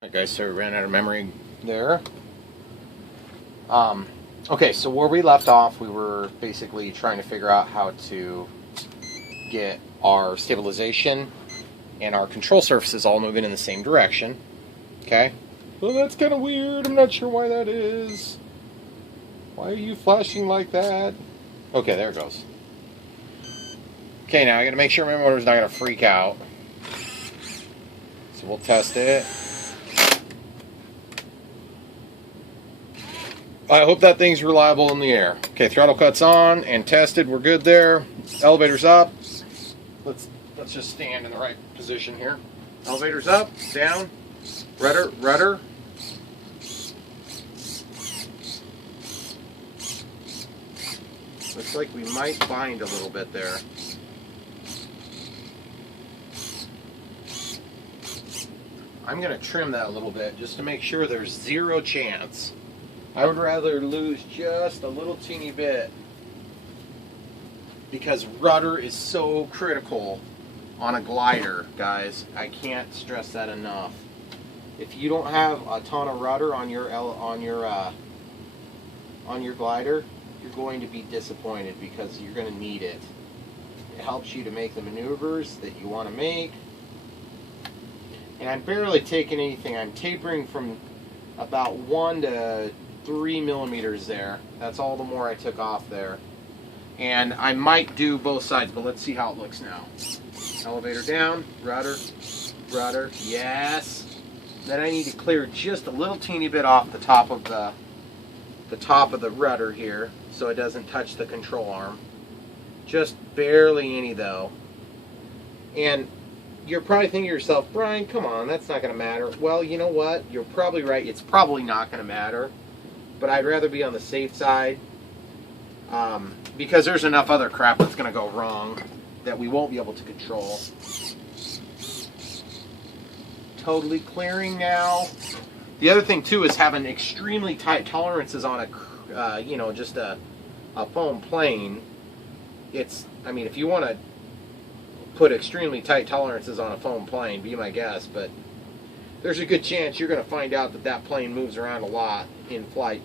Alright guys, so we ran out of memory there. Okay, so where we left off, we were basically trying to figure out how to get our stabilization and our control surfaces all moving in the same direction. Okay? Well, that's kind of weird. I'm not sure why that is. Why are you flashing like that? Okay, there it goes. Okay, now I gotta make sure my motor's not gonna freak out. So we'll test it. I hope that thing's reliable in the air. Okay, throttle cuts on and tested. We're good there. Elevator's up. Let's just stand in the right position here. Elevator's up, down, rudder. Looks like we might bind a little bit there. I'm going to trim that a little bit just to make sure there's zero chance. I would rather lose just a little teeny bit because rudder is so critical on a glider, guys. I can't stress that enough. If you don't have a ton of rudder on your glider, you're going to be disappointed because you're going to need it. It helps you to make the maneuvers that you want to make. And I'm barely taking anything. I'm tapering from about 1 to 3 millimeters there. That's all the more I took off there. And I might do both sides, but let's see how it looks now. Elevator down, rudder, yes. Then I need to clear just a little teeny bit off the top of the rudder here so it doesn't touch the control arm. Just barely any though. And you're probably thinking to yourself, Brian, come on, that's not going to matter. Well, you know what? You're probably right. It's probably not going to matter. But I'd rather be on the safe side because there's enough other crap that's going to go wrong that we won't be able to control. Totally clearing now. The other thing too is having extremely tight tolerances on a, just a foam plane. I mean, if you want to put extremely tight tolerances on a foam plane, be my guest, but there's a good chance you're going to find out that plane moves around a lot in flight.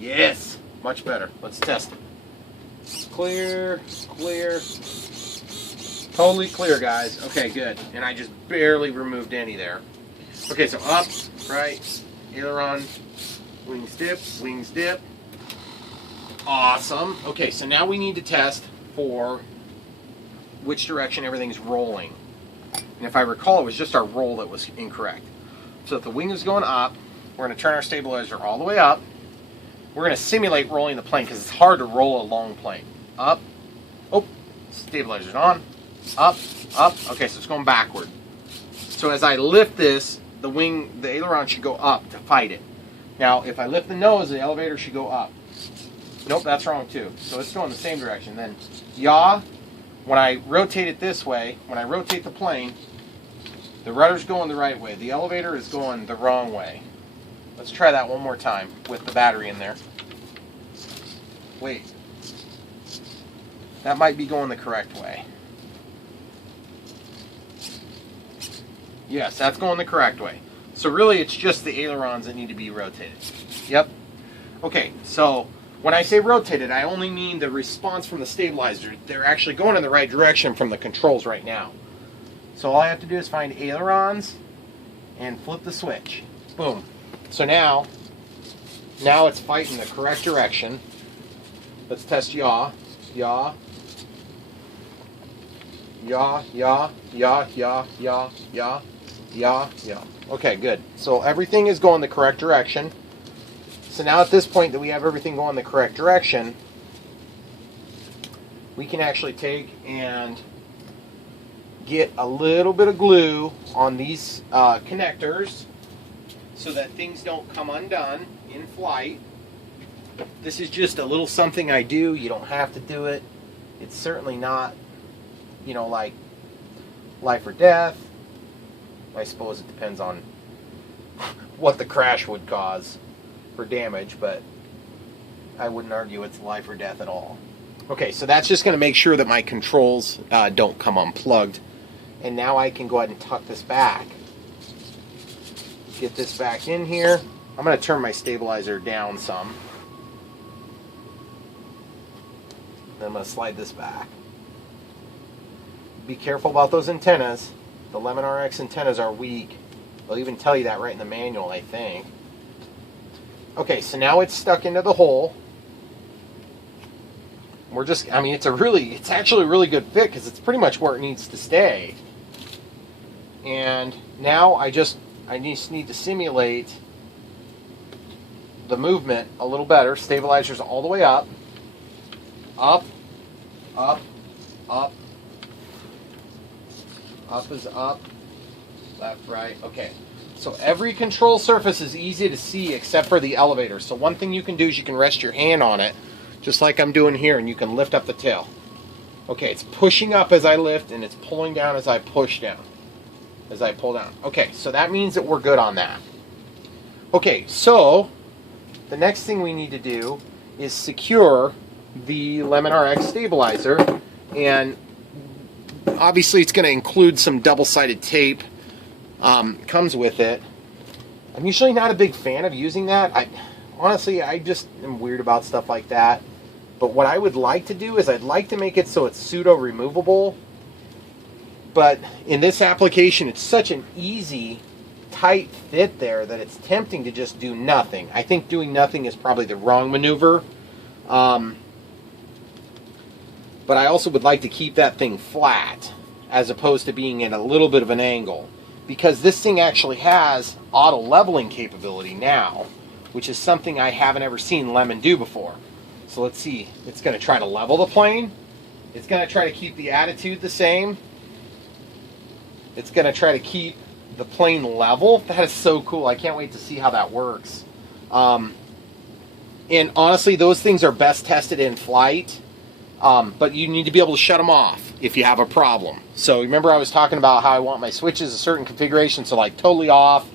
Yes, much better. Let's test it. Clear. Totally clear, guys. Okay, good. And I just barely removed any there. Okay, so up, right, aileron, wings dip. Awesome. Okay, so now we need to test for which direction everything's rolling. And if I recall, it was just our roll that was incorrect. So if the wing is going up, we're going to turn our stabilizer all the way up. We're going to simulate rolling the plane because it's hard to roll a long plane. Up. Oh, stabilizer's on. Up. Okay, so it's going backward. So as I lift this, the aileron should go up to fight it. Now, if I lift the nose, the elevator should go up. Nope, that's wrong too. So it's going the same direction. Then yaw. When I rotate it this way, when I rotate the plane, the rudder's going the right way. The elevator is going the wrong way. Let's try that one more time with the battery in there. Wait. That might be going the correct way. Yes, that's going the correct way. So really it's just the ailerons that need to be rotated. Yep. Okay, so when I say rotated, I only mean the response from the stabilizer. They're actually going in the right direction from the controls right now. So all I have to do is find ailerons and flip the switch. Boom. So now it's fighting the correct direction. Let's test yaw. Yaw. Okay, good. So everything is going the correct direction. So now at this point that we have everything going the correct direction, we can actually take and get a little bit of glue on these connectors so that things don't come undone in flight. This is just a little something I do. You don't have to do it. It's certainly not, like life or death. I suppose it depends on what the crash would cause for damage, but I wouldn't argue it's life or death at all. Okay, so that's just going to make sure that my controls don't come unplugged. And now I can go ahead and tuck this back. Get this back in here. I'm going to turn my stabilizer down some. Then I'm going to slide this back. Be careful about those antennas. The Lemon RX antennas are weak. They'll even tell you that right in the manual, I think. Okay, so now it's stuck into the hole. We're just, I mean, it's actually a really good fit because it's pretty much where it needs to stay. And now I just need to simulate the movement a little better. Stabilizer's all the way up. Up, up, up. Up is up. Left, right. Okay. So every control surface is easy to see except for the elevator. So one thing you can do is you can rest your hand on it, just like I'm doing here, and you can lift up the tail. Okay, it's pushing up as I lift, and it's pulling down as I push down. As I pull down. Okay, so that means that we're good on that. Okay, so the next thing we need to do is secure the Lemon RX stabilizer, and obviously it's going to include some double-sided tape. Comes with it. I'm usually not a big fan of using that. Honestly, I just am weird about stuff like that. But what I would like to do is I'd like to make it so it's pseudo-removable. But in this application, it's such an easy, tight fit there that it's tempting to just do nothing. I think doing nothing is probably the wrong maneuver. But I also would like to keep that thing flat as opposed to being at a little bit of an angle. Because this thing actually has auto leveling capability now, which is something I haven't ever seen Lemon do before. So let's see. It's going to try to level the plane. It's going to try to keep the attitude the same. It's going to try to keep the plane level. That is so cool. I can't wait to see how that works. And honestly, those things are best tested in flight. But you need to be able to shut them off if you have a problem. So remember I was talking about how I want my switches a certain configuration, so like totally off,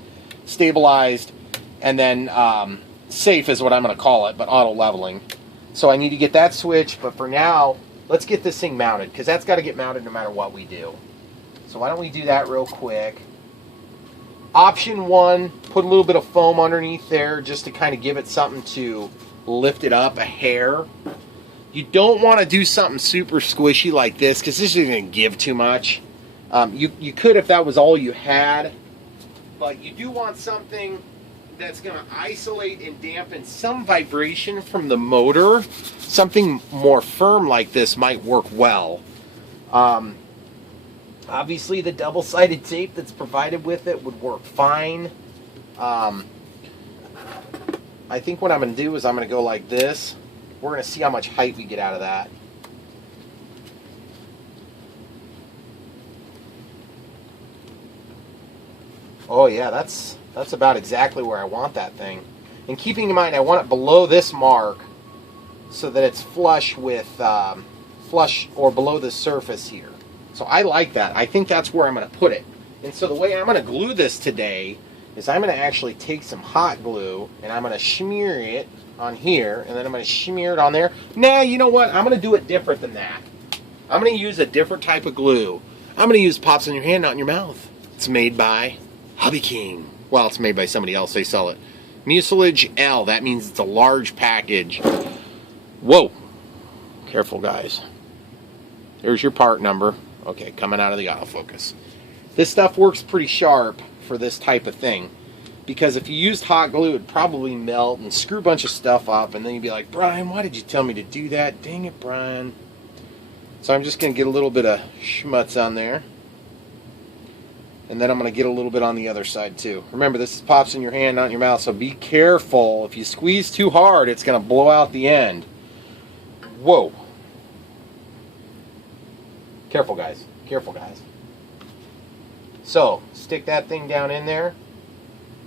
stabilized, and then safe is what I'm going to call it, but auto leveling. So I need to get that switch, but for now, let's get this thing mounted, because that's got to get mounted no matter what we do. So why don't we do that real quick. Option 1, put a little bit of foam underneath there just to kind of give it something to lift it up a hair. You don't want to do something super squishy like this because this is going to give too much. You could if that was all you had, but you do want something that's going to isolate and dampen some vibration from the motor. Something more firm like this might work well. Obviously, the double-sided tape that's provided with it would work fine. I think what I'm going to do is I'm going to go like this. We're going to see how much height we get out of that. Oh yeah, that's about exactly where I want that thing. And keeping in mind, I want it below this mark so that it's flush with, flush or below the surface here. So I like that. I think that's where I'm going to put it. And so the way I'm going to glue this today is I'm going to actually take some hot glue and I'm going to smear it on here, and then I'm going to smear it on there. Nah, you know what? I'm going to do it different than that. I'm going to use a different type of glue. I'm going to use Pops in Your Hand, Not in Your Mouth. It's made by Hobby King. Well, it's made by somebody else. They sell it. Mucilage L. That means it's a large package. Whoa. Careful, guys. There's your part number. Okay, coming out of the autofocus. This stuff works pretty sharp for this type of thing. Because if you used hot glue, it'd probably melt and screw a bunch of stuff up, and then you'd be like, Brian, why did you tell me to do that? Dang it, Brian. So I'm just going to get a little bit of schmutz on there. And then I'm going to get a little bit on the other side, too. Remember, this is Pops in Your Hand, not in your mouth, so be careful. If you squeeze too hard, it's going to blow out the end. Whoa. Careful, guys. Careful, guys. So, stick that thing down in there.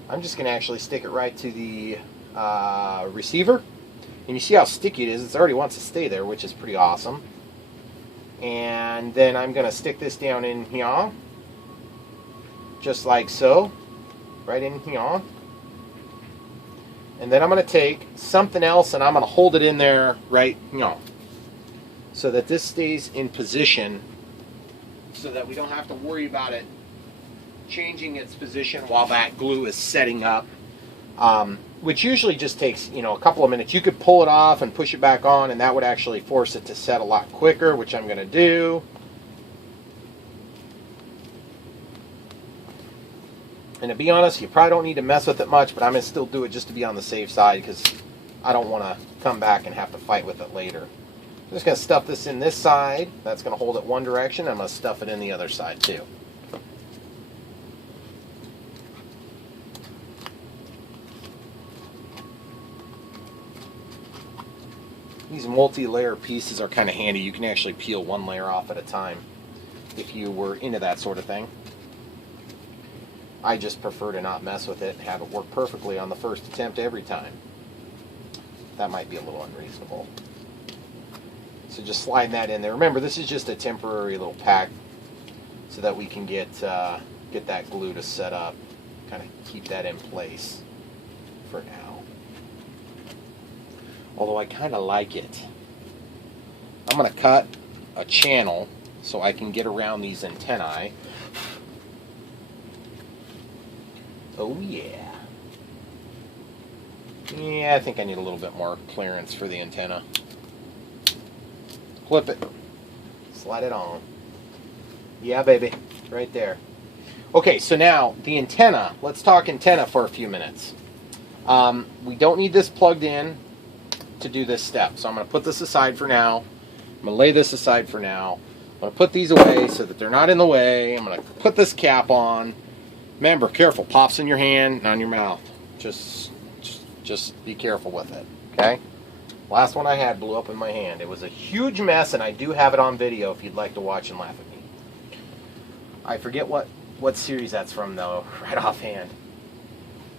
I'm just going to actually stick it right to the receiver. And you see how sticky it is. It already wants to stay there, which is pretty awesome. And then I'm going to stick this down in here. Just like so. Right in here. And then I'm going to take something else and I'm going to hold it in there right here. So that this stays in position. So that we don't have to worry about it changing its position while that glue is setting up, which usually just takes, you know, a couple of minutes. You could pull it off and push it back on, and that would actually force it to set a lot quicker, which I'm going to do. And to be honest, you probably don't need to mess with it much, but I'm going to still do it just to be on the safe side because I don't want to come back and have to fight with it later. I'm just going to stuff this in this side. That's going to hold it one direction. I'm going to stuff it in the other side too. These multi-layer pieces are kind of handy. You can actually peel one layer off at a time if you were into that sort of thing. I just prefer to not mess with it and have it work perfectly on the first attempt every time. That might be a little unreasonable. So just slide that in there. Remember, this is just a temporary little pack so that we can get that glue to set up, kind of keep that in place for now. Although I kind of like it. I'm going to cut a channel so I can get around these antennae. Oh yeah. Yeah, I think I need a little bit more clearance for the antenna. Clip it. Slide it on. Yeah, baby. Right there. Okay, so now the antenna. Let's talk antenna for a few minutes. We don't need this plugged in to do this step. So I'm going to put this aside for now. I'm going to lay this aside for now. I'm going to put these away so that they're not in the way. I'm going to put this cap on. Remember, careful. Pops in your hand and on your mouth. Just be careful with it. Okay? Last one I had blew up in my hand. It was a huge mess, and I do have it on video if you'd like to watch and laugh at me. I forget what series that's from, though, right offhand.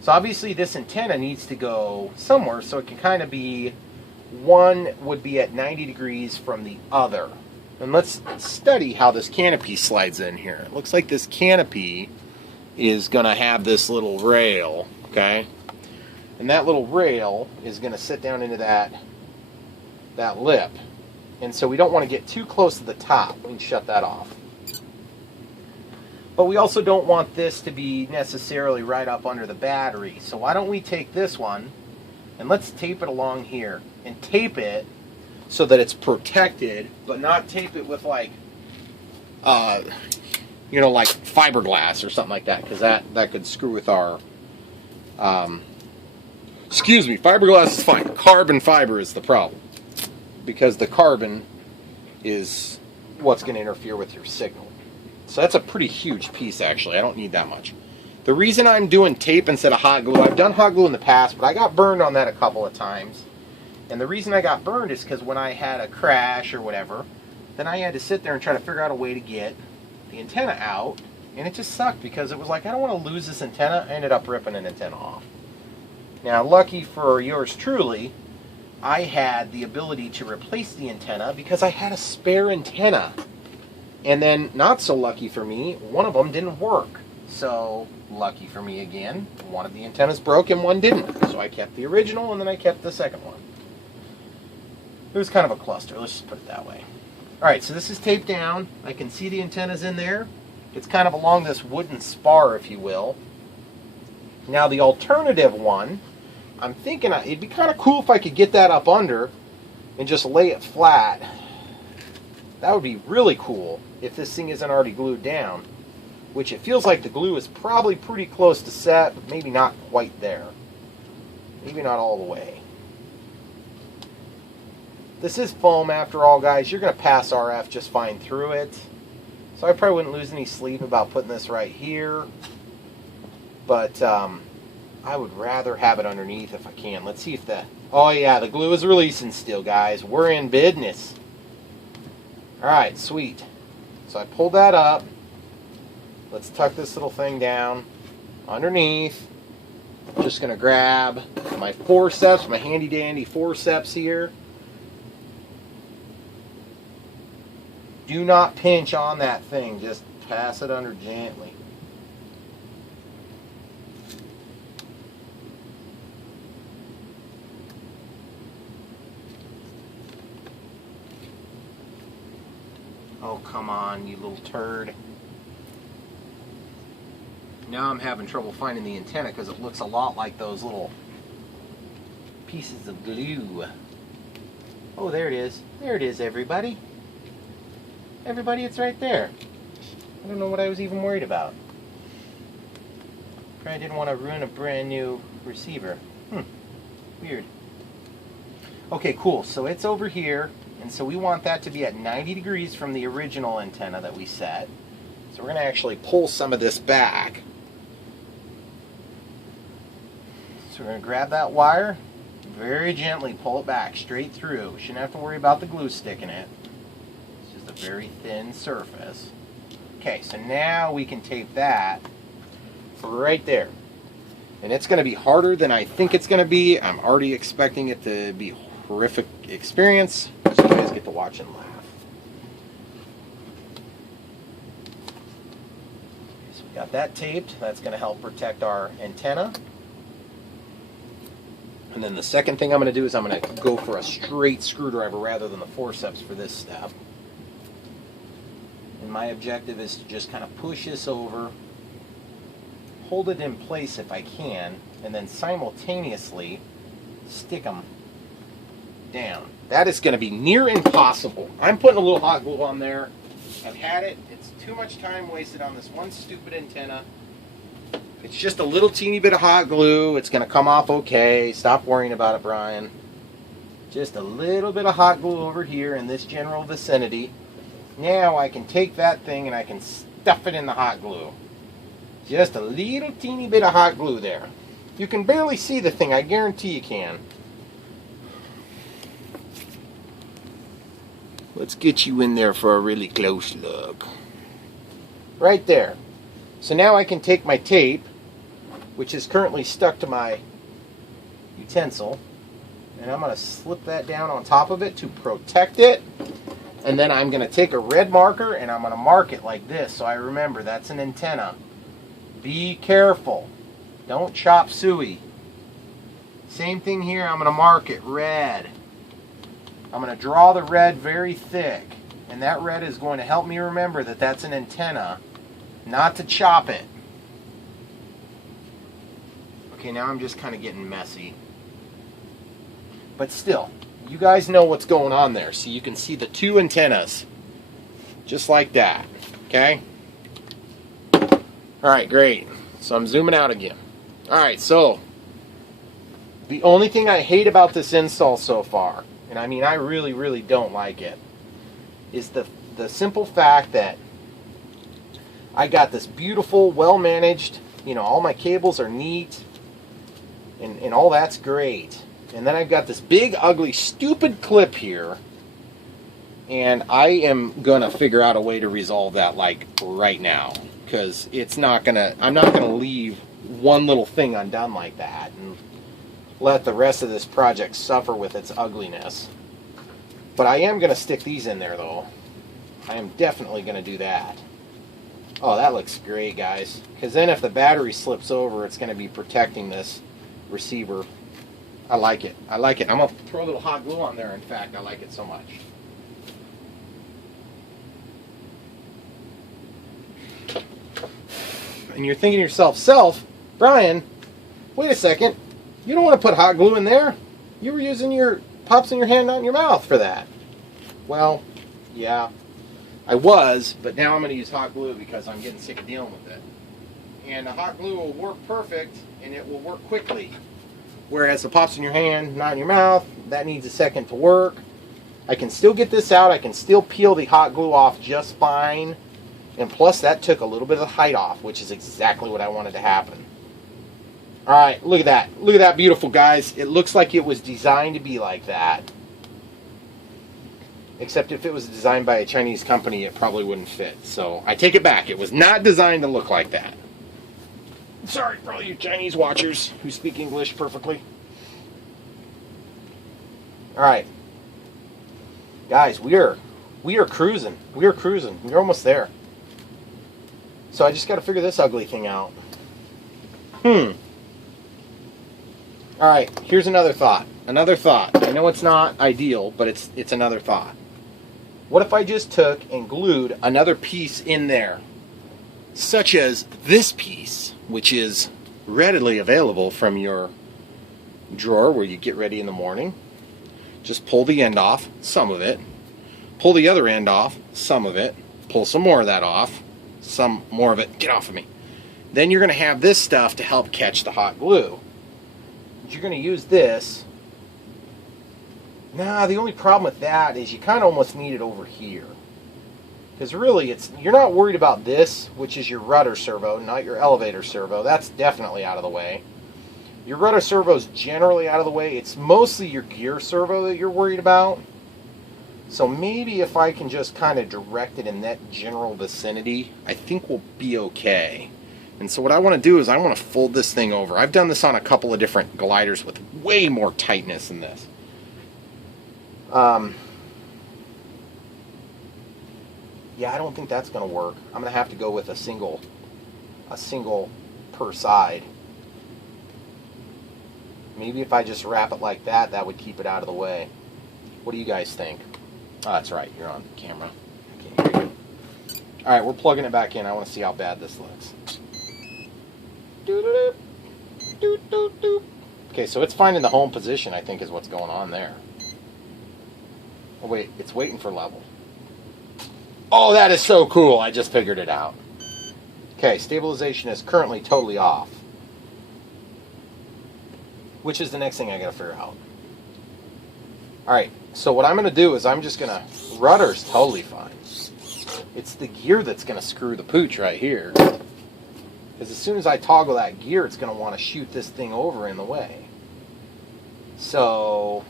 So obviously this antenna needs to go somewhere, so it can kind of be, one would be at 90 degrees from the other. And let's study how this canopy slides in here. It looks like this canopy is going to have this little rail, okay? And that little rail is going to sit down into that lip. And so we don't want to get too close to the top. We can shut that off. But we also don't want this to be necessarily right up under the battery. So why don't we take this one and let's tape it along here and tape it so that it's protected, but not tape it with like, you know, like fiberglass or something like that, because that could screw with our, excuse me, fiberglass is fine. Carbon fiber is the problem, because the carbon is what's going to interfere with your signal. So that's a pretty huge piece, actually. I don't need that much. The reason I'm doing tape instead of hot glue, I've done hot glue in the past, but I got burned on that a couple of times. And the reason I got burned is because when I had a crash or whatever, then I had to sit there and try to figure out a way to get the antenna out. And it just sucked because it was like, I don't want to lose this antenna. I ended up ripping an antenna off. Now, lucky for yours truly, I had the ability to replace the antenna because I had a spare antenna. And then, not so lucky for me, one of them didn't work. So, lucky for me again, one of the antennas broke and one didn't. So I kept the original and then I kept the second one. It was kind of a cluster, let's just put it that way. Alright, so this is taped down. I can see the antennas in there. It's kind of along this wooden spar, if you will. Now the alternative one, I'm thinking it'd be kind of cool if I could get that up under and just lay it flat. That would be really cool if this thing isn't already glued down, which it feels like the glue is probably pretty close to set, but maybe not quite there. Maybe not all the way. This is foam after all, guys. You're going to pass RF just fine through it. So I probably wouldn't lose any sleep about putting this right here. But I would rather have it underneath if I can. Let's see if the... Oh yeah, the glue is releasing still, guys. We're in business. Alright, sweet. So I pulled that up. Let's tuck this little thing down underneath. I'm just going to grab my forceps, my handy dandy forceps here. Do not pinch on that thing. Just pass it under gently. Oh, come on, you little turd. now I'm having trouble finding the antenna because it looks a lot like those little pieces of glue. Oh, there it is. There it is, everybody. Everybody, it's right there. I don't know what I was even worried about. I didn't want to ruin a brand new receiver. Weird. Okay, cool. So it's over here, and so we want that to be at 90 degrees from the original antenna that we set. So we're going to actually pull some of this back. So we're going to grab that wire, very gently pull it back, straight through. Shouldn't have to worry about the glue sticking it. It's just a very thin surface. Okay, so now we can tape that right there. And it's going to be harder than I think it's going to be. I'm already expecting it to be a horrific experience, so you guys get to watch and laugh. So we got that taped. That's going to help protect our antenna. And then the second thing I'm going to do is I'm going to go for a straight screwdriver rather than the forceps for this step. And my objective is to just kind of push this over, hold it in place if I can, and then simultaneously stick them down. That is going to be near impossible. I'm putting a little hot glue on there. I've had it. It's too much time wasted on this one stupid antenna. It's just a little teeny bit of hot glue. It's going to come off okay. Stop worrying about it, Brian. Just a little bit of hot glue over here in this general vicinity. Now I can take that thing and I can stuff it in the hot glue. Just a little teeny bit of hot glue there. You can barely see the thing, I guarantee you can. Let's get you in there for a really close look. Right there. So now I can take my tape, which is currently stuck to my utensil, and I'm going to slip that down on top of it to protect it. And then I'm going to take a red marker and I'm going to mark it like this so I remember that's an antenna. Be careful. Don't chop suey. Same thing here, I'm going to mark it red. I'm going to draw the red very thick, and that red is going to help me remember that that's an antenna, not to chop it. Okay, now I'm just kind of getting messy. But still, you guys know what's going on there. So you can see the two antennas, just like that, okay? Alright, great. So I'm zooming out again. Alright, so the only thing I hate about this install so far, and I mean I really, really don't like it, is the simple fact that I got this beautiful, well-managed, you know, all my cables are neat, and all that's great. And then I've got this big, ugly, stupid clip here, and I am going to figure out a way to resolve that, like, right now. Because it's not going to, I'm not going to leave one little thing undone like that and let the rest of this project suffer with its ugliness. But I am going to stick these in there, though. I am definitely going to do that. Oh, that looks great, guys. Because then if the battery slips over, it's going to be protecting this receiver. I like it. I like it. I'm going to throw a little hot glue on there, in fact. I like it so much. And you're thinking to yourself, Brian, wait a second. You don't want to put hot glue in there. You were using your pops in your hand, not in your mouth for that. Well, yeah, I was, but now I'm going to use hot glue because I'm getting sick of dealing with it. And the hot glue will work perfect, and it will work quickly. Whereas the pops in your hand, not in your mouth, that needs a second to work. I can still get this out. I can still peel the hot glue off just fine. And plus, that took a little bit of the height off, which is exactly what I wanted to happen. Alright, look at that. Look at that, beautiful, guys. It looks like it was designed to be like that. Except if it was designed by a Chinese company, it probably wouldn't fit. So, I take it back. It was not designed to look like that. Sorry for all you Chinese watchers who speak English perfectly. Alright. Guys, we are cruising. We are cruising. We're almost there. So I just got to figure this ugly thing out. Alright, here's another thought. Another thought. I know it's not ideal, but it's another thought. What if I just took and glued another piece in there? Such as this piece. which is readily available from your drawer where you get ready in the morning. Just pull the end off, some of it. Pull the other end off, some of it. Pull some more of that off, some more of it. Get off of me. Then you're going to have this stuff to help catch the hot glue. You're going to use this. Nah, the only problem with that is you kind of almost need it over here. Because really, you're not worried about this, which is your rudder servo, not your elevator servo. That's definitely out of the way. Your rudder servo is generally out of the way. It's mostly your gear servo that you're worried about. So maybe if I can just kind of direct it in that general vicinity, I think we'll be okay. And so what I want to do is I want to fold this thing over. I've done this on a couple of different gliders with way more tightness than this. Yeah, I don't think that's going to work. I'm going to have to go with a single per side. Maybe if I just wrap it like that, that would keep it out of the way. What do you guys think? Oh, that's right, you're on camera. I can't hear you. Alright, we're plugging it back in. I want to see how bad this looks. Okay, so it's finding the home position, I think, is what's going on there. Oh, wait, it's waiting for level. Oh, that is so cool. I just figured it out. Okay, stabilization is currently totally off. Which is the next thing I got to figure out. Alright, so what I'm going to do is I'm just going to... Rudder's totally fine. It's the gear that's going to screw the pooch right here. Because as soon as I toggle that gear, it's going to want to shoot this thing over in the way. So...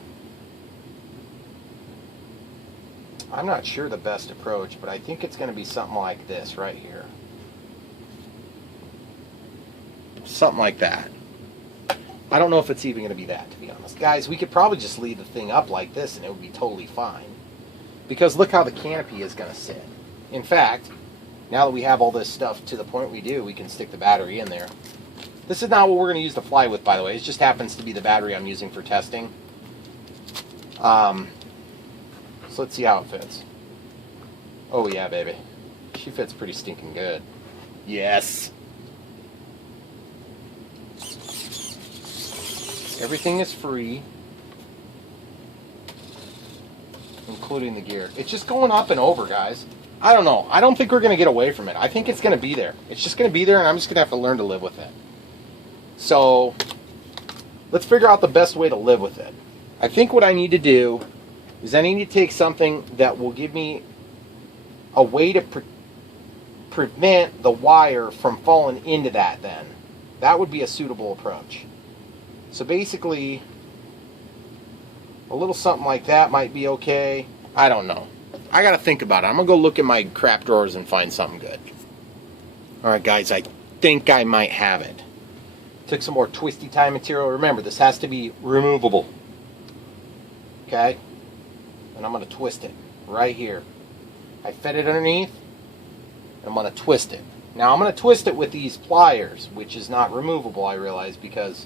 I'm not sure the best approach, but I think it's going to be something like this right here. Something like that. I don't know if it's even going to be that, to be honest. Guys, we could probably just leave the thing up like this and it would be totally fine. Because look how the canopy is going to sit. In fact, now that we have all this stuff to the point we do, we can stick the battery in there. This is not what we're going to use to fly with, by the way. It just happens to be the battery I'm using for testing. So let's see how it fits. Oh yeah, baby. She fits pretty stinking good. Yes! Everything is free, including the gear. It's just going up and over, guys. I don't know. I don't think we're going to get away from it. I think it's going to be there. It's just going to be there, and I'm just going to have to learn to live with it. So, let's figure out the best way to live with it. I think what I need to do is I need to take something that will give me a way to prevent the wire from falling into that then. That would be a suitable approach. So basically, a little something like that might be okay. I don't know. I gotta think about it. I'm gonna go look in my crap drawers and find something good. Alright guys, I think I might have it. Took some more twisty tie material. Remember, this has to be removable. Okay? And I'm gonna twist it right here. I fed it underneath, and I'm gonna twist it. Now I'm gonna twist it with these pliers, which is not removable, I realize, because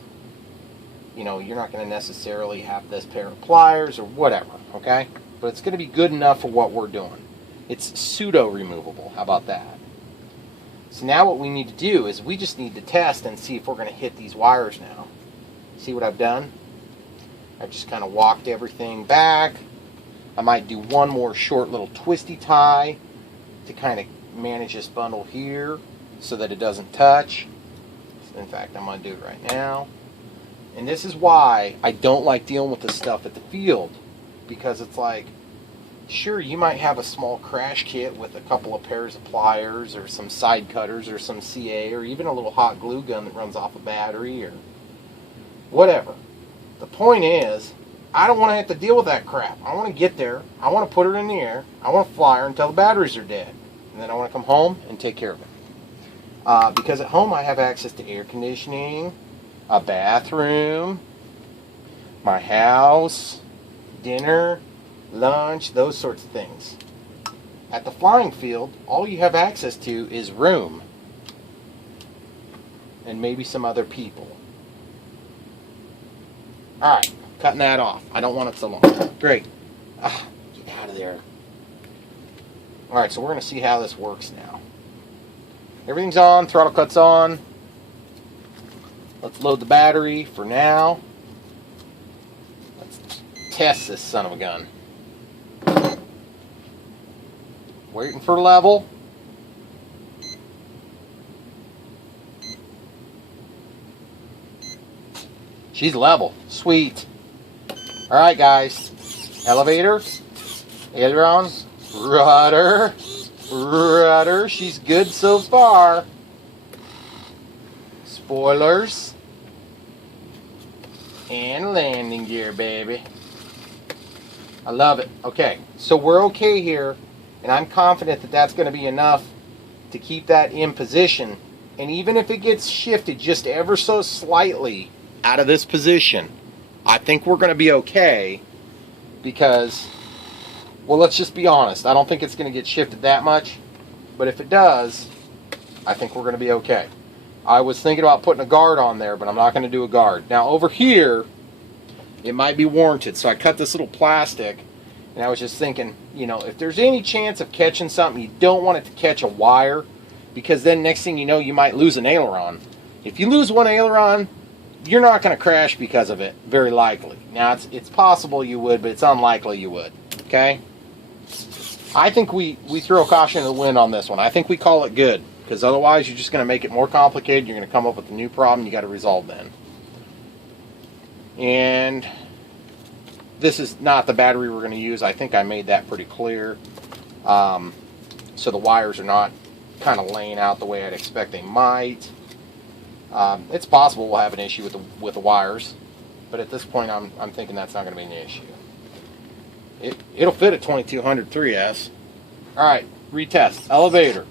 you know, you're not going to necessarily have this pair of pliers or whatever, okay? But it's going to be good enough for what we're doing. It's pseudo-removable. How about that? So now what we need to do is we just need to test and see if we're going to hit these wires now. See what I've done? I've just kind of walked everything back. I might do one more short little twisty tie to kind of manage this bundle here so that it doesn't touch. In fact, I'm going to do it right now. And this is why I don't like dealing with this stuff at the field. Because it's like, sure, you might have a small crash kit with a couple of pairs of pliers or some side cutters or some CA or even a little hot glue gun that runs off a battery or whatever. The point is, I don't want to have to deal with that crap. I want to get there. I want to put her in the air. I want to fly her until the batteries are dead. And then I want to come home and take care of it. Because at home I have access to air conditioning, a bathroom, my house, dinner, lunch, those sorts of things. At the flying field, all you have access to is room. And maybe some other people. Alright, cutting that off. I don't want it so long. Great. Get out of there. Alright, so we're going to see how this works now. Everything's on, throttle cut's on. Let's load the battery for now. Let's test this son of a gun. Waiting for level. She's level. Sweet. Alright, guys. Elevator. Aileron. Rudder. Rudder. She's good so far. Spoilers. And landing gear, baby. I love it. Okay, so we're okay here, and I'm confident that that's going to be enough to keep that in position. And even if it gets shifted just ever so slightly out of this position, I think we're going to be okay because, well, let's just be honest. I don't think it's going to get shifted that much, but if it does, I think we're going to be okay. I was thinking about putting a guard on there, but I'm not going to do a guard. Now, over here, it might be warranted, so I cut this little plastic, and I was just thinking, you know, if there's any chance of catching something, you don't want it to catch a wire, because then next thing you know, you might lose an aileron. If you lose one aileron, you're not going to crash because of it, very likely. Now, it's possible you would, but it's unlikely you would, okay? I think we throw caution to the wind on this one. I think we call it good, because otherwise you're just going to make it more complicated. You're going to come up with a new problem you got to resolve then. And this is not the battery we're going to use. I think I made that pretty clear. So the wires are not kind of laying out the way I'd expect they might. It's possible we'll have an issue with the wires, but at this point I'm thinking that's not going to be an issue. It'll fit a 2200 3S. Alright, retest. Elevator.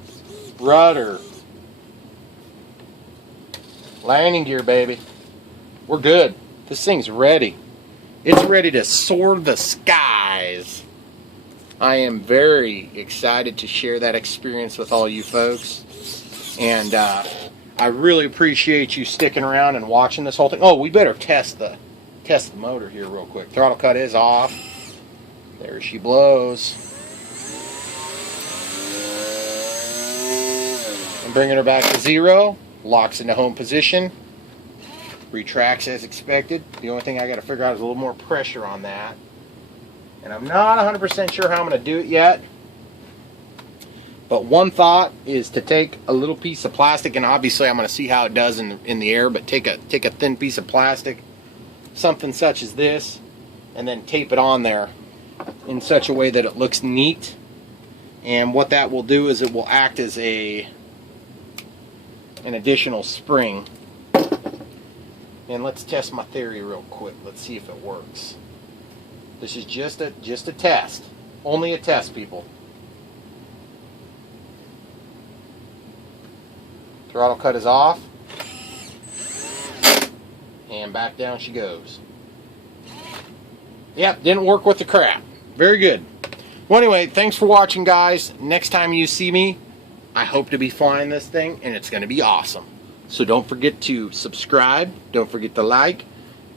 Rudder. Landing gear, baby. We're good. This thing's ready. It's ready to soar the skies. I am very excited to share that experience with all you folks. And I really appreciate you sticking around and watching this whole thing. Oh, we better test the motor here real quick. Throttle cut is off. There she blows. I'm bringing her back to 0. Locks into home position. Retracts as expected. The only thing I got to figure out is a little more pressure on that. And I'm not 100% sure how I'm going to do it yet. But one thought is to take a little piece of plastic, and obviously I'm going to see how it does in the air, but take a thin piece of plastic, something such as this, and then tape it on there in such a way that it looks neat. And what that will do is it will act as an additional spring. And let's test my theory real quick. Let's see if it works. This is just a test. Only a test, people. Throttle cut is off. And back down she goes. Yep, didn't work with the crap. Very good. Well, anyway, thanks for watching, guys. Next time you see me, I hope to be flying this thing, and it's going to be awesome. So don't forget to subscribe. Don't forget to like.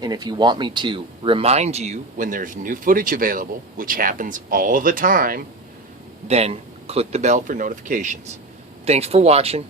And if you want me to remind you when there's new footage available, which happens all the time, then click the bell for notifications. Thanks for watching.